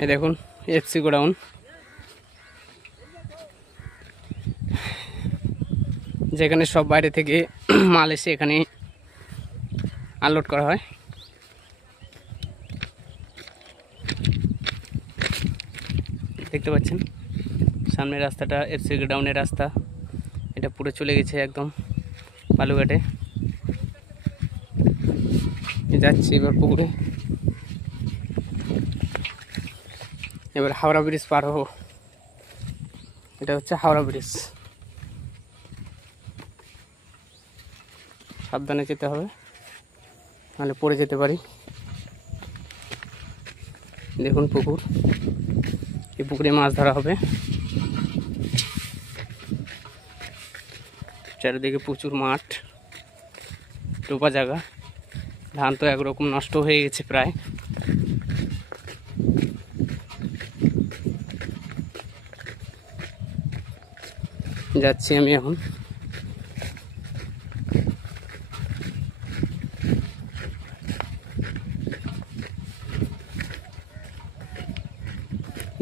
এই দেখুন FC godown, যেখানে সব বাইরে থেকে মাল এসে এখানে আনলোড করা হয়। দেখতে পাচ্ছেন সামনের রাস্তাটা এফসি গোডাউনের রাস্তা, এটা পুরো চলে গেছে একদম বালুঘাটে। যাচ্ছি এবার পুকুরে, এবার হাওড়া ব্রিজ পার হবো। এটা হচ্ছে হাওড়া ব্রিজ, সাবধানে যেতে হবে নাহলে পড়ে যেতে পারি। দেখুন পুকুর, এই পুকুরে মাছ ধরা হবে। চারিদিকে প্রচুর মাঠ, ডোবা জায়গা। ধান তো একরকম নষ্ট হয়ে গেছে প্রায়। যাচ্ছি আমি এখন।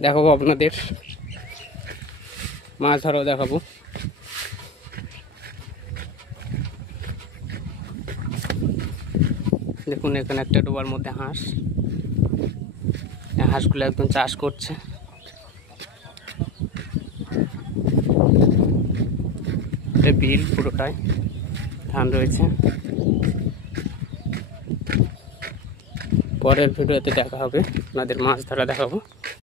দেখাবো আপনাদের, মাছ ধরাও দেখাবো। দেখুন এখানে একটা ডোবার মধ্যে হাঁস, হাঁসগুলো একদম চাষ করছে। বিল পুরোটাই ধান রয়েছে। পরের ভিডিওতে দেখা হবে, আপনাদের মাছ ধরা দেখাবো।